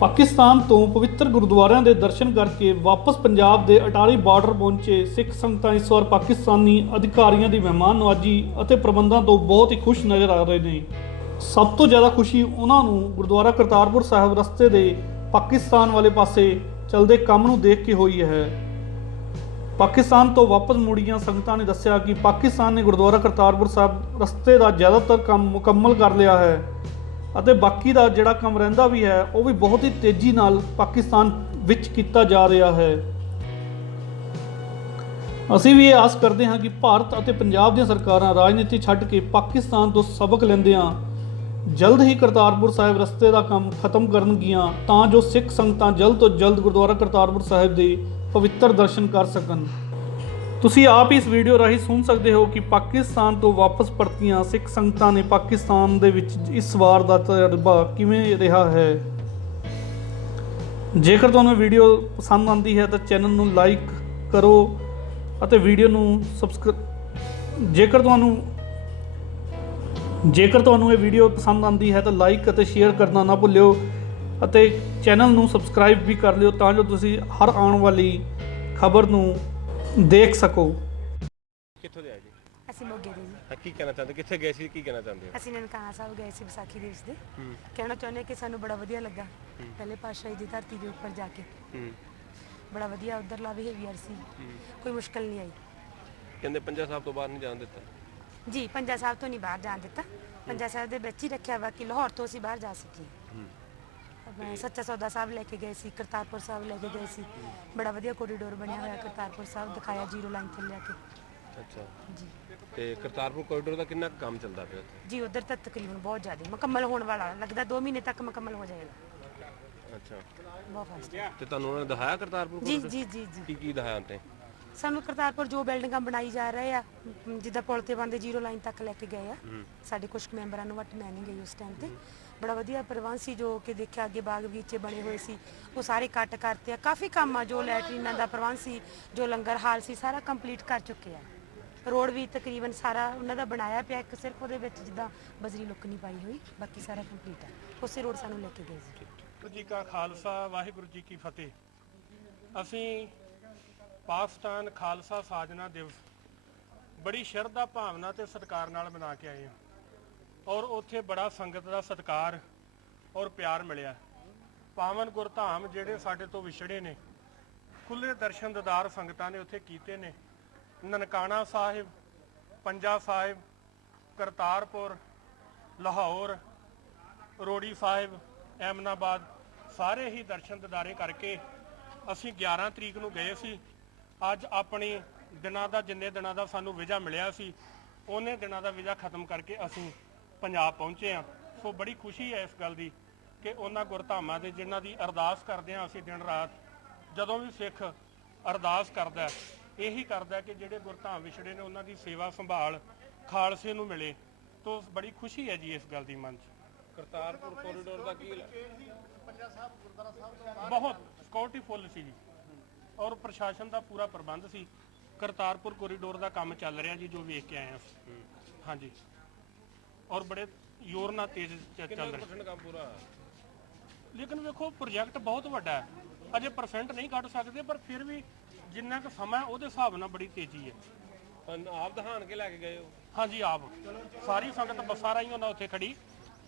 ਪਾਕਿਸਤਾਨ ਤੋਂ ਪਵਿੱਤਰ ਗੁਰਦੁਆਰਿਆਂ ਦੇ ਦਰਸ਼ਨ ਕਰਕੇ ਵਾਪਸ ਪੰਜਾਬ ਦੇ ਅਟਾਰੀ ਬਾਰਡਰ ਪਹੁੰਚੇ ਸਿੱਖ ਸੰਗਤਾਂ ਇਸ ਵਾਰ ਪਾਕਿਸਤਾਨੀ ਅਧਿਕਾਰੀਆਂ ਦੀ ਮਹਿਮਾਨ ਨਵਾਜੀ ਅਤੇ ਪ੍ਰਬੰਧਾਂ ਤੋਂ ਬਹੁਤ ਹੀ ਖੁਸ਼ ਨਜ਼ਰ ਆ ਰਹੇ ਨੇ। ਸਭ ਤੋਂ ਜ਼ਿਆਦਾ ਖੁਸ਼ੀ ਉਹਨਾਂ ਨੂੰ ਗੁਰਦੁਆਰਾ ਕਰਤਾਰਪੁਰ ਸਾਹਿਬ ਰਸਤੇ ਦੇ ਪਾਕਿਸਤਾਨ ਵਾਲੇ ਪਾਸੇ ਚੱਲਦੇ ਕੰਮ ਨੂੰ ਦੇਖ ਕੇ ਹੋਈ ਹੈ। ਪਾਕਿਸਤਾਨ ਤੋਂ ਵਾਪਸ ਮੁੜੀਆਂ ਸੰਗਤਾਂ ਨੇ ਦੱਸਿਆ ਕਿ ਪਾਕਿਸਤਾਨ ਨੇ ਗੁਰਦੁਆਰਾ ਕਰਤਾਰਪੁਰ ਸਾਹਿਬ ਰਸਤੇ ਦਾ ਜ਼ਿਆਦਾਤਰ ਕੰਮ ਮੁਕੰਮਲ ਕਰ ਲਿਆ ਹੈ। ਅਤੇ ਬਾਕੀ ਦਾ ਜਿਹੜਾ ਕੰਮ ਰਹਿੰਦਾ ਵੀ ਹੈ, ਉਹ ਵੀ ਬਹੁਤ ਹੀ ਤੇਜ਼ੀ ਨਾਲ ਪਾਕਿਸਤਾਨ ਵਿੱਚ ਕੀਤਾ ਜਾ ਰਿਹਾ ਹੈ। ਅਸੀਂ ਵੀ ਇਹ ਆਸ ਕਰਦੇ ਹਾਂ ਕਿ ਭਾਰਤ ਅਤੇ ਪੰਜਾਬ ਦੀਆਂ ਸਰਕਾਰਾਂ ਰਾਜਨੀਤੀ ਛੱਡ ਕੇ ਪਾਕਿਸਤਾਨ ਤੋਂ ਸਬਕ ਲੈਂਦਿਆਂ ਜਲਦ ਹੀ ਕਰਤਾਰਪੁਰ ਸਾਹਿਬ ਰਸਤੇ ਦਾ ਕੰਮ ਖਤਮ ਕਰਨਗੀਆਂ, ਤਾਂ ਜੋ ਸਿੱਖ ਸੰਗਤਾਂ ਜਲਦ ਤੋਂ ਜਲਦ ਗੁਰਦੁਆਰਾ ਕਰਤਾਰਪੁਰ ਸਾਹਿਬ ਦੇ ਪਵਿੱਤਰ ਦਰਸ਼ਨ ਕਰ ਸਕਣ। ਤੁਸੀਂ ਆਪ ਹੀ ਇਸ ਵੀਡੀਓ ਰਾਹੀਂ ਸੁਣ ਸਕਦੇ ਹੋ ਕਿ ਪਾਕਿਸਤਾਨ ਤੋਂ ਵਾਪਸ ਪਰਤੀਆਂ ਸਿੱਖ ਸੰਗਤਾਂ ਨੇ ਪਾਕਿਸਤਾਨ ਦੇ ਵਿੱਚ ਇਸ ਵਾਰ ਦਾ ਤਜਰਬਾ ਕਿਵੇਂ ਰਿਹਾ ਹੈ? ਜੇਕਰ ਤੁਹਾਨੂੰ ਵੀਡੀਓ ਪਸੰਦ ਆਉਂਦੀ ਹੈ ਤਾਂ ਚੈਨਲ ਨੂੰ ਲਾਈਕ ਕਰੋ ਅਤੇ ਵੀਡੀਓ ਨੂੰ ਸਬਸਕ੍ਰਾਈਬ ਜੇਕਰ ਤੁਹਾਨੂੰ ਜੇਕਰ ਤੁਹਾਨੂੰ ਇਹ ਵੀਡੀਓ ਪਸੰਦ ਆਉਂਦੀ ਹੈ ਤਾਂ ਲਾਈਕ ਅਤੇ ਸ਼ੇਅਰ ਕਰਨਾ ਨਾ ਭੁੱਲਿਓ ਅਤੇ ਚੈਨਲ ਨੂੰ ਸਬਸਕ੍ਰਾਈਬ ਵੀ ਕਰ ਲਿਓ ਤਾਂ ਜੋ ਤੁਸੀਂ ਹਰ ਆਉਣ ਵਾਲੀ ਖਬਰ ਨੂੰ ਦੇਖ ਸਕੋ। ਕਿੱਥੋਂ ਦੇ ਆਏ ਜੀ? ਅਸੀਂ ਮੋਗੇ ਦੇ ਜੀ। ਹਾਂ, ਕੀ ਕਹਿਣਾ ਚਾਹੁੰਦੇ? ਕਿੱਥੇ ਗਏ ਸੀ? ਕੀ ਕਹਿਣਾ ਚਾਹੁੰਦੇ ਹੋ? ਅਸੀਂ ਨਨਕਾਣਾ ਸਾਹਿਬ ਗਏ ਸੀ ਵਿਸਾਖੀ ਦਿਵਸ ਦੇ। ਹੂੰ। ਕਹਿਣਾ ਚਾਹੁੰਦੇ ਕਿ ਸਾਨੂੰ ਬੜਾ ਵਧੀਆ ਲੱਗਾ। ਪਹਿਲੇ ਪਾਤਸ਼ਾਹੀ ਦੀ ਧਰਤੀ ਦੇ ਉੱਪਰ ਜਾ ਕੇ। ਹੂੰ। ਬੜਾ ਵਧੀਆ ਉਧਰਲਾ ਬਿਹੇਵੀਅਰ ਸੀ। ਕੋਈ ਮੁਸ਼ਕਲ ਨਹੀਂ ਆਈ। ਕਹਿੰਦੇ ਪੰਜਾ ਸਾਹਿਬ ਤੋਂ ਬਾਹਰ ਨਹੀਂ ਜਾਣ ਦਿੱਤਾ। ਜੀ ਪੰਜਾ ਸਾਹਿਬ ਤੋਂ ਨਹੀਂ ਬਾਹਰ ਜਾਣ ਦਿੱਤਾ। ਪੰਜਾ ਸਾਹਿਬ ਦੇ ਵਿੱਚ ਹੀ ਰੱਖਿਆ ਵਾ ਕਿ ਲਾਹੌਰ ਤੋਂ ਅਸੀਂ ਬਾਹਰ ਜਾ ਸਕੀਏ। ਮੈਂ ਸੱਚਾ ਸੌਦਾ ਸਾਹਿਬ ਲੈ ਕੇ ਗਏ ਸੀ ਕਰਤਾਰਪੁਰ ਸਾਹਿਬ ਲੈ ਕੇ ਗਏ ਸੀ। ਬੜਾ ਵਧੀਆ ਕੋਰੀਡੋਰ ਬਣਿਆ ਹੋਇਆ ਕਰਤਾਰਪੁਰ ਸਾਹਿਬ ਦਿਖਾਇਆ ਜ਼ੀਰੋ ਲਾਈਨ ਤੇ ਲਿਆ ਕੇ। ਅੱਛਾ। ਜੀ। ਤੇ ਕਰਤਾਰਪੁਰ ਕੋਰੀਡੋਰ ਦਾ ਕਿੰਨਾ ਕੁ ਕੰਮ ਚੱਲਦਾ ਪਿਆ ਉੱਥੇ? ਜੀ ਉਧਰ ਤਾਂ ਤਕਰੀਬਨ ਬਹੁਤ ਜ਼ਿਆਦਾ ਮੁਕੰਮਲ ਹੋਣ ਵਾਲਾ ਲੱਗਦਾ 2 ਮਹੀਨੇ ਤੱਕ ਮੁਕੰਮਲ ਹੋ ਜਾਏਗਾ। ਅੱਛਾ। ਬਹੁਤ ਫਾਸਟ ਤੇ ਤੁਹਾਨੂੰ ਉਹਨਾਂ ਨੇ ਦਿਖਾਇਆ ਕਰਤਾਰਪੁਰ ਜੀ corridor? ਜੀ ਜੀ ਜੀ। ਕੀ ਕੀ ਦਿਖਾਇਆ ਉਹਨੇ ਸਾਨੂੰ ਕਰਤਾਰਪੁਰ ਜੋ ਬਿਲਡਿੰਗਾਂ ਬਣਾਈ ਜਾ ਰਹੇ ਆ ਮ, ਜਿੱਦਾਂ ਪੁਲ ਤੇ ਬੰਦੇ ਜ਼ੀਰੋ ਲਾਈਨ ਤੱਕ ਲੈ ਕੇ ਗਏ ਆ। ਸਾਡੇ ਕੁਝ ਮੈਂਬਰਾਂ ਨੂੰ ਵਟ ਮੈਂ ਨਹੀਂ ਗਈ ਉਸ ਟਾਈਮ ਤੇ। ਬੜਾ ਵਧੀਆ ਪ੍ਰਬੰਧ ਸੀ ਜੋ ਕਿ ਦੇਖਿਆ ਅੱਗੇ ਬਾਗ ਬਗੀਚੇ ਬਣੇ ਹੋਏ ਸੀ ਉਹ ਸਾਰੇ ਕੱਟ ਕਰਤੇ ਆ। ਕਾਫੀ ਕੰਮ ਆ ਜੋ ਲੈਟਰੀਨਾਂ ਦਾ ਪ੍ਰਬੰਧ ਸੀ ਜੋ ਲੰਗਰ ਹਾਲ ਸੀ ਸਾਰਾ ਕੰਪਲੀਟ ਕਰ ਚੁੱਕੇ ਆ। ਰੋਡ ਵੀ ਤਕਰੀਬਨ ਸਾਰਾ ਉਹਨਾਂ ਦਾ ਬਣਾਇਆ ਪਿਆ ਇੱਕ ਸਿਰਫ ਉਹਦੇ ਵਿੱਚ ਜਿੱਦਾਂ ਬਜਰੀ ਲੁੱਕ ਨਹੀਂ ਪਾਈ ਹੋਈ ਬਾਕੀ ਸਾਰਾ ਕੰਪਲੀਟ ਆ। ਉਸੇ ਰੋਡ ਸਾਨੂੰ ਲੈ ਕੇ ਗਏ ਸੀ। ਵਾਹਿਗੁਰੂ ਜੀ ਕਾ ਖਾਲਸਾ ਵਾਹਿਗੁਰੂ ਜੀ ਕੀ ਫਤਿਹ। ਅਸੀਂ ਪਾਕਿਸਤਾਨ ਖਾਲਸਾ ਸਾਜਨਾ ਦਿਵਸ ਬੜੀ ਸ਼ਰਧਾ ਭਾਵਨਾ ਤੇ ਸਤਿਕਾਰ ਨਾਲ ਮਨਾ ਕੇ ਆਏ ਹਾਂ। ਔਰ ਉੱਥੇ ਬੜਾ ਸੰਗਤ ਦਾ ਸਤਿਕਾਰ ਔਰ ਪਿਆਰ ਮਿਲਿਆ। ਪਾਵਨ ਗੁਰਧਾਮ ਜਿਹੜੇ ਸਾਡੇ ਤੋਂ ਵਿਛੜੇ ਨੇ ਖੁੱਲੇ ਦਰਸ਼ਨ ਦਿਦਾਰ ਸੰਗਤਾਂ ਨੇ ਉੱਥੇ ਕੀਤੇ ਨੇ। ਨਨਕਾਣਾ ਸਾਹਿਬ, ਪੰਜਾ ਸਾਹਿਬ, ਕਰਤਾਰਪੁਰ, ਲਾਹੌਰ, ਰੋੜੀ ਸਾਹਿਬ ਐਮਨਾਬਾਦ ਸਾਰੇ ਹੀ ਦਰਸ਼ਨ ਦਿਦਾਰੇ ਕਰਕੇ ਅਸੀਂ 11 ਤਰੀਕ ਨੂੰ ਗਏ ਸੀ। ਅੱਜ ਆਪਣੀ ਦਿਨਾਂ ਦਾ ਜਿੰਨੇ ਦਿਨਾਂ ਦਾ ਸਾਨੂੰ ਵੀਜ਼ਾ ਮਿਲਿਆ ਸੀ ਉਹਨੇ ਦਿਨਾਂ ਦਾ ਵੀਜ਼ਾ ਖਤਮ ਕਰਕੇ ਅਸੀਂ ਪੰਜਾਬ ਪਹੁੰਚੇ ਹਾਂ। ਸੋ ਬੜੀ ਖੁਸ਼ੀ ਹੈ ਇਸ ਗੱਲ ਦੀ ਕਿ ਉਹਨਾਂ ਗੁਰਧਾਮਾਂ ਦੇ ਜਿਨ੍ਹਾਂ ਦੀ ਅਰਦਾਸ ਕਰਦੇ ਹਾਂ ਅਸੀਂ ਦਿਨ ਰਾਤ ਜਦੋਂ ਵੀ ਸਿੱਖ ਅਰਦਾਸ ਕਰਦਾ ਹੈ, ਇਹੀ ਕਰਦਾ ਹੈ ਕਿ ਜਿਹੜੇ ਗੁਰਧਾਮ ਵਿਛੜੇ ਨੇ ਉਹਨਾਂ ਦੀ ਸੇਵਾ ਸੰਭਾਲ ਖਾਲਸੇ ਨੂੰ ਮਿਲੇ। ਤੋਂ ਬੜੀ ਖੁਸ਼ੀ ਹੈ ਜੀ ਇਸ ਗੱਲ ਦੀ ਮਨ 'ਚ। ਕਰਤਾਰਪੁਰ ਕੋਰੀਡੋਰ ਦਾ ਕੀ ਬਹੁਤ ਸਿਕਿਉਰਿਟੀ ਫੁੱਲ ਸੀ ਜੀ। ਔਰ ਪ੍ਰਸ਼ਾਸਨ ਦਾ ਪੂਰਾ ਪ੍ਰਬੰਧ ਸੀ। ਕਰਤਾਰਪੁਰ ਕੋਰੀਡੋਰ ਦਾ ਕੰਮ ਚੱਲ ਰਿਹਾ ਜੀ ਜੋ ਵੇਖ ਕੇ ਆਏ ਹਾਂ। ਹਾਂਜੀ। ਔਰ ਬੜੇ ਜ਼ੋਰ ਨਾਲ ਤੇਜ਼ ਚ- ਚੱਲ ਰਿਹਾ। ਕੰਮ ਪੂਰਾ? ਲੇਕਿਨ ਵੇਖੋ ਪ੍ਰੋਜੈਕਟ ਬਹੁਤ ਵੱਡਾ ਹੈ। ਅਜੇ ਪਰਸੈਂਟ ਨਹੀਂ ਕੱਢ ਸਕਦੇ ਪਰ ਫਿਰ ਵੀ ਜਿੰਨਾ ਕੁ ਸਮਾਂ ਹੈ, ਉਹਦੇ ਹਿਸਾਬ ਨਾਲ ਬੜੀ ਤੇਜ਼ੀ ਹੈ। ਆਪ ਦਿਖਾਣ ਕੇ ਲੈ ਕੇ ਗਏ ਹੋ? ਹਾਂਜੀ ਆਪ। ਸਾਰੀ ਸੰਗਤ ਬੱਸਾਂ ਰਾਹੀਂ ਉਹਨਾਂ ਉੱਥੇ ਖੜੀ।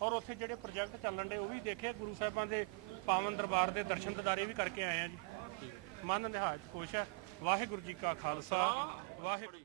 ਔਰ ਉੱਥੇ ਜਿਹੜੇ ਪ੍ਰੋਜੈਕਟ ਚੱਲਣ ਦੇ ਉਹ ਵੀ ਦੇਖੇ। ਗੁਰੂ ਸਾਹਿਬਾਂ ਦੇ ਪਾਵਨ ਦਰਬਾਰ ਦੇ ਦਰਸ਼ਨ ਦਿਦਾਰੇ ਵੀ ਕਰਕੇ ਆਏ ਆ ਜੀ। ਮਨ ਨਿਹਾਇਤ ਖੁਸ਼ ਹੈ। ਵਾਹਿਗੁਰੂ ਜੀ ਕਾ ਖਾਲਸਾ। ਵਾਹਿਗੁਰੂ